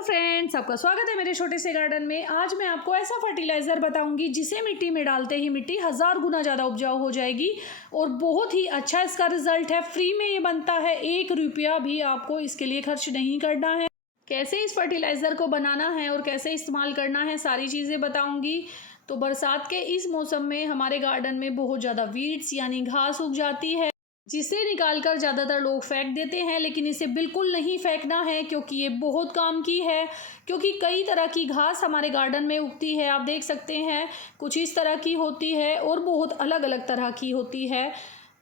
Hello friends, आपका स्वागत है मेरे छोटे से गार्डन में। आज मैं आपको ऐसा फर्टिलाइज़र बताऊंगी जिसे मिट्टी में डालते ही मिट्टी 1000 गुना ज़्यादा उपजाऊ हो जाएगी और बहुत ही अच्छा इसका रिजल्ट है। फ्री में ये बनता है, 1 रुपया भी आपको इसके लिए खर्च नहीं करना है। कैसे इस फर्टिलाइज़र को बनाना है और कैसे इस्तेमाल करना है, सारी चीज़ें बताऊँगी। तो बरसात के इस मौसम में हमारे गार्डन में बहुत ज़्यादा वीड्स यानी घास उग जाती है, जिसे निकालकर ज़्यादातर लोग फेंक देते हैं, लेकिन इसे बिल्कुल नहीं फेंकना है क्योंकि ये बहुत काम की है। क्योंकि कई तरह की घास हमारे गार्डन में उगती है, आप देख सकते हैं, कुछ इस तरह की होती है और बहुत अलग अलग तरह की होती है।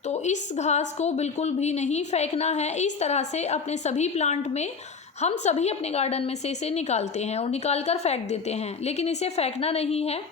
तो इस घास को बिल्कुल भी नहीं फेंकना है। इस तरह से अपने सभी प्लांट में हम सभी अपने गार्डन में से इसे निकालते हैं और निकाल कर फेंक देते हैं, लेकिन इसे फेंकना नहीं है।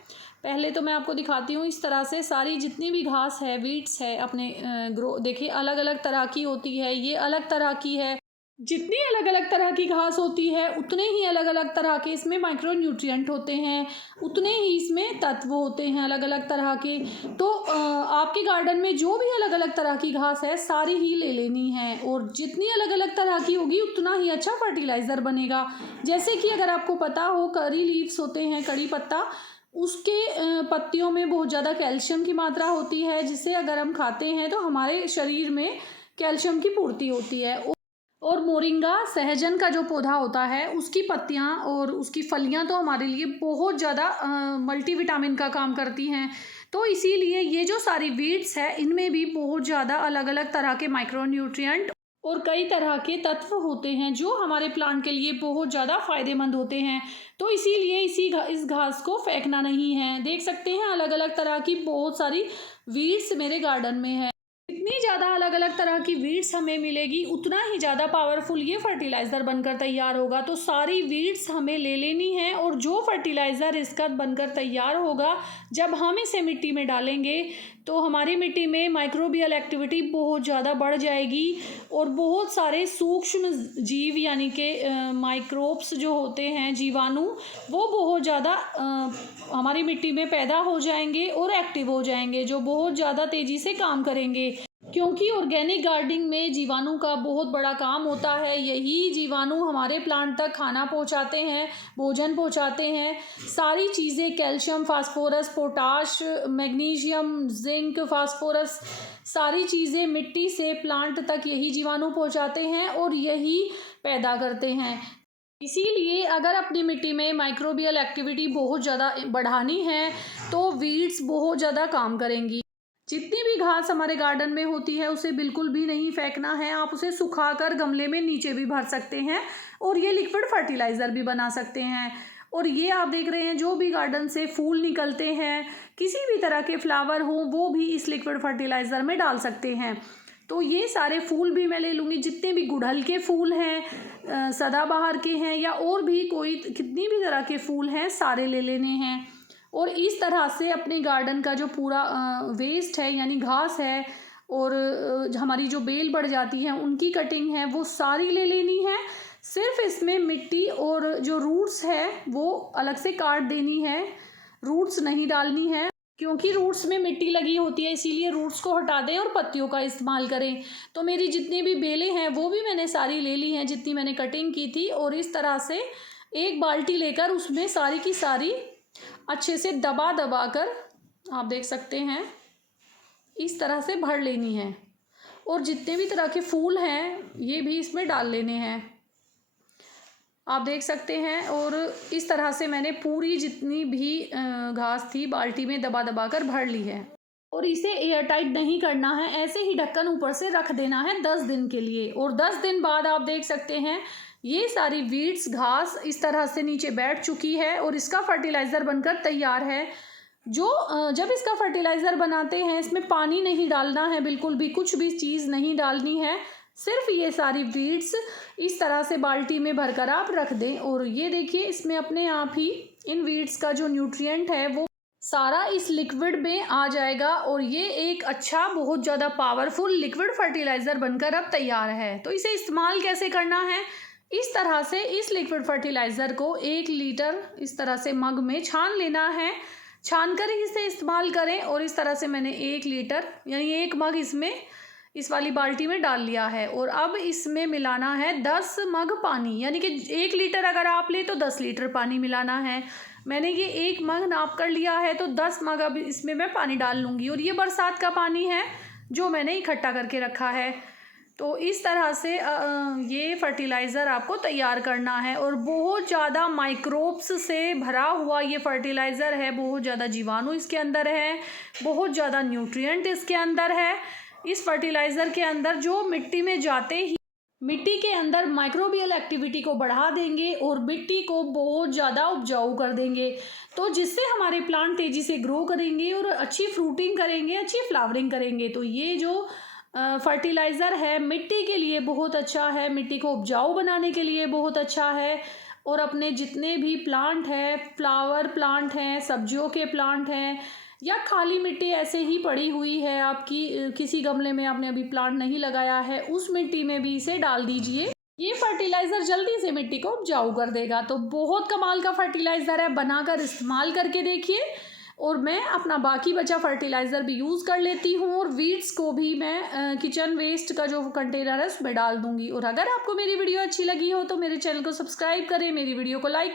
पहले तो मैं आपको दिखाती हूँ इस तरह से सारी जितनी भी घास है, वीड्स है, अपने ग्रो देखिए अलग अलग तरह की होती है, ये अलग तरह की है। जितनी अलग अलग तरह की घास होती है उतने ही अलग अलग तरह के इसमें माइक्रो न्यूट्रिएंट होते हैं, उतने ही इसमें तत्व होते हैं अलग अलग तरह के। तो आपके गार्डन में जो भी अलग अलग तरह की घास है सारी ही ले लेनी है, और जितनी अलग अलग तरह की होगी उतना ही अच्छा फर्टिलाइज़र बनेगा। जैसे कि अगर आपको पता हो, करी लीव्स होते हैं, कड़ी पत्ता, उसके पत्तियों में बहुत ज़्यादा कैल्शियम की मात्रा होती है, जिसे अगर हम खाते हैं तो हमारे शरीर में कैल्शियम की पूर्ति होती है। और मोरिंगा, सहजन का जो पौधा होता है, उसकी पत्तियां और उसकी फलियां तो हमारे लिए बहुत ज़्यादा मल्टीविटामिन का काम करती हैं। तो इसीलिए ये जो सारी वीड्स है इनमें भी बहुत ज़्यादा अलग अलग तरह के माइक्रो न्यूट्रिएंट और कई तरह के तत्व होते हैं जो हमारे प्लांट के लिए बहुत ज़्यादा फायदेमंद होते हैं। तो इसीलिए इस घास को फेंकना नहीं है। देख सकते हैं अलग अलग तरह की बहुत सारी वीड्स मेरे गार्डन में है। जितनी ज़्यादा अलग अलग तरह की वीड्स हमें मिलेगी उतना ही ज़्यादा पावरफुल ये फर्टिलाइज़र बनकर तैयार होगा। तो सारी वीड्स हमें ले लेनी है, और जो फर्टिलाइज़र इसका बनकर तैयार होगा, जब हम इसे मिट्टी में डालेंगे तो हमारी मिट्टी में माइक्रोबियल एक्टिविटी बहुत ज़्यादा बढ़ जाएगी और बहुत सारे सूक्ष्म जीव यानी कि माइक्रोब्स जो होते हैं, जीवाणु, वो बहुत ज़्यादा हमारी मिट्टी में पैदा हो जाएंगे और एक्टिव हो जाएंगे, जो बहुत ज़्यादा तेज़ी से काम करेंगे। क्योंकि ऑर्गेनिक गार्डनिंग में जीवाणु का बहुत बड़ा काम होता है। यही जीवाणु हमारे प्लांट तक खाना पहुंचाते हैं, भोजन पहुंचाते हैं। सारी चीज़ें, calcium, phosphorus, potash, magnesium, zinc, phosphorus, सारी चीज़ें मिट्टी से प्लांट तक यही जीवाणु पहुंचाते हैं और यही पैदा करते हैं। इसीलिए अगर अपनी मिट्टी में माइक्रोबियल एक्टिविटी बहुत ज़्यादा बढ़ानी है तो वीड्स बहुत ज़्यादा काम करेंगी। जितनी भी घास हमारे गार्डन में होती है उसे बिल्कुल भी नहीं फेंकना है। आप उसे सुखाकर गमले में नीचे भी भर सकते हैं और ये लिक्विड फर्टिलाइज़र भी बना सकते हैं। और ये आप देख रहे हैं जो भी गार्डन से फूल निकलते हैं, किसी भी तरह के फ्लावर हों, वो भी इस लिक्विड फर्टिलाइज़र में डाल सकते हैं। तो ये सारे फूल भी मैं ले लूँगी, जितने भी गुड़हल के फूल हैं, सदाबहार के हैं, या और भी कोई कितनी भी तरह के फूल हैं, सारे ले लेने हैं। और इस तरह से अपने गार्डन का जो पूरा वेस्ट है यानी घास है और हमारी जो बेल बढ़ जाती है उनकी कटिंग है, वो सारी ले लेनी है। सिर्फ इसमें मिट्टी और जो रूट्स है वो अलग से काट देनी है, रूट्स नहीं डालनी है, क्योंकि रूट्स में मिट्टी लगी होती है, इसीलिए रूट्स को हटा दें और पत्तियों का इस्तेमाल करें। तो मेरी जितनी भी बेलें हैं वो भी मैंने सारी ले ली हैं जितनी मैंने कटिंग की थी, और इस तरह से एक बाल्टी लेकर उसमें सारी की सारी अच्छे से दबा दबा कर, आप देख सकते हैं, इस तरह से भर लेनी है। और जितने भी तरह के फूल हैं ये भी इसमें डाल लेने हैं, आप देख सकते हैं। और इस तरह से मैंने पूरी जितनी भी घास थी बाल्टी में दबा दबा कर भर ली है। और इसे एयर टाइट नहीं करना है, ऐसे ही ढक्कन ऊपर से रख देना है 10 दिन के लिए। और 10 दिन बाद आप देख सकते हैं ये सारी वीड्स, घास इस तरह से नीचे बैठ चुकी है और इसका फर्टिलाइज़र बनकर तैयार है। जब इसका फर्टिलाइज़र बनाते हैं इसमें पानी नहीं डालना है, बिल्कुल भी कुछ भी चीज़ नहीं डालनी है, सिर्फ ये सारी वीड्स इस तरह से बाल्टी में भरकर आप रख दें। और ये देखिए इसमें अपने आप ही इन वीड्स का जो न्यूट्रिएंट है वो सारा इस लिक्विड में आ जाएगा और ये एक अच्छा, बहुत ज़्यादा पावरफुल लिक्विड फर्टिलाइज़र बनकर अब तैयार है। तो इसे इस्तेमाल कैसे करना है, इस तरह से इस लिक्विड फर्टिलाइज़र को 1 लीटर इस तरह से मग में छान लेना है, छान कर ही इसे इस्तेमाल करें। और इस तरह से मैंने 1 लीटर यानी 1 मग इसमें इस वाली बाल्टी में डाल लिया है और अब इसमें मिलाना है 10 मग पानी, यानी कि 1 लीटर अगर आप ले तो 10 लीटर पानी मिलाना है। मैंने ये 1 मग नाप कर लिया है तो 10 मग अब इसमें मैं पानी डाल लूँगी। और ये बरसात का पानी है जो मैंने इकट्ठा करके रखा है। तो इस तरह से ये फर्टिलाइज़र आपको तैयार करना है। और बहुत ज़्यादा माइक्रोब्स से भरा हुआ ये फर्टिलाइज़र है, बहुत ज़्यादा जीवाणु इसके अंदर है, बहुत ज़्यादा न्यूट्रिएंट इसके अंदर है। इस फर्टिलाइज़र के अंदर जो मिट्टी में जाते ही मिट्टी के अंदर माइक्रोबियल एक्टिविटी को बढ़ा देंगे और मिट्टी को बहुत ज़्यादा उपजाऊ कर देंगे, तो जिससे हमारे प्लांट तेज़ी से ग्रो करेंगे और अच्छी फ्रूटिंग करेंगे, अच्छी फ्लावरिंग करेंगे। तो ये जो फर्टिलाइज़र है मिट्टी के लिए बहुत अच्छा है, मिट्टी को उपजाऊ बनाने के लिए बहुत अच्छा है। और अपने जितने भी प्लांट हैं, फ्लावर प्लांट हैं, सब्जियों के प्लांट हैं, या खाली मिट्टी ऐसे ही पड़ी हुई है आपकी, किसी गमले में आपने अभी प्लांट नहीं लगाया है, उस मिट्टी में भी इसे डाल दीजिए। ये फर्टिलाइज़र जल्दी से मिट्टी को उपजाऊ कर देगा। तो बहुत कमाल का फर्टिलाइज़र है, बनाकर इस्तेमाल करके देखिए। और मैं अपना बाकी बचा फर्टिलाइज़र भी यूज़ कर लेती हूँ और वीड्स को भी मैं किचन वेस्ट का जो कंटेनर है उसमें डाल दूँगी। और अगर आपको मेरी वीडियो अच्छी लगी हो तो मेरे चैनल को सब्सक्राइब करें, मेरी वीडियो को लाइक